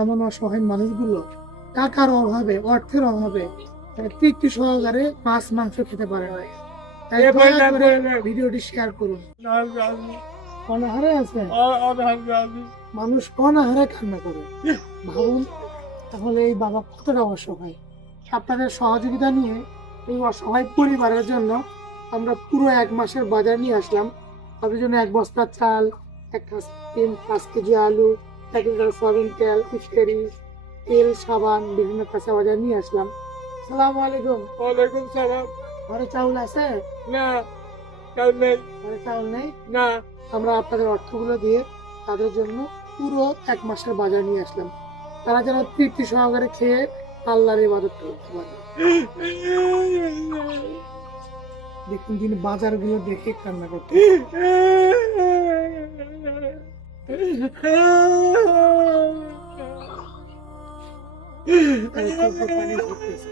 এমন অসহায় মানুষগুলো টাকার অভাবে, অর্থের অভাবে তৃপ্তি সহকারে মাছ মাংস খেতে পারে না। তাই দয়া করে ভিডিওটি শেয়ার করুন। অনাহারে আছে, মানুষ অনাহারে কান্না করে। ভাবুন তাহলে এই বাবা কতটা অসহায়। আপনাদের সহযোগিতা নিয়ে এই অসহায় পরিবারের জন্য আমরা পুরো 1 মাসের বাজার নিয়ে আসলাম। তাদের জন্য 1 বস্তা চাল, 5 কেজি আলু, 1 লিটার সয়াবিন তেল, ইফতারি তেল, সাবান, বিভিন্ন কাঁচা বাজার নিয়ে আসলাম। সালাম আলাইকুম। ওয়ালাইকুম সালাম। ঘরে চাউল আছে? না, চাউল নেই। ঘরে চাউল নেই। না, আমরা আপনাদের অর্থগুলো দিয়ে তাদের জন্য পুরো 1 মাসের বাজার নিয়ে আসলাম। তারা যেন তৃপ্তি সহকারে খেয়ে আল্লাহর ইবাদত করতে পারে। দেখুন তিনি বাজারগুলো দেখে কান্না করতে। পানি ঝরতেছে।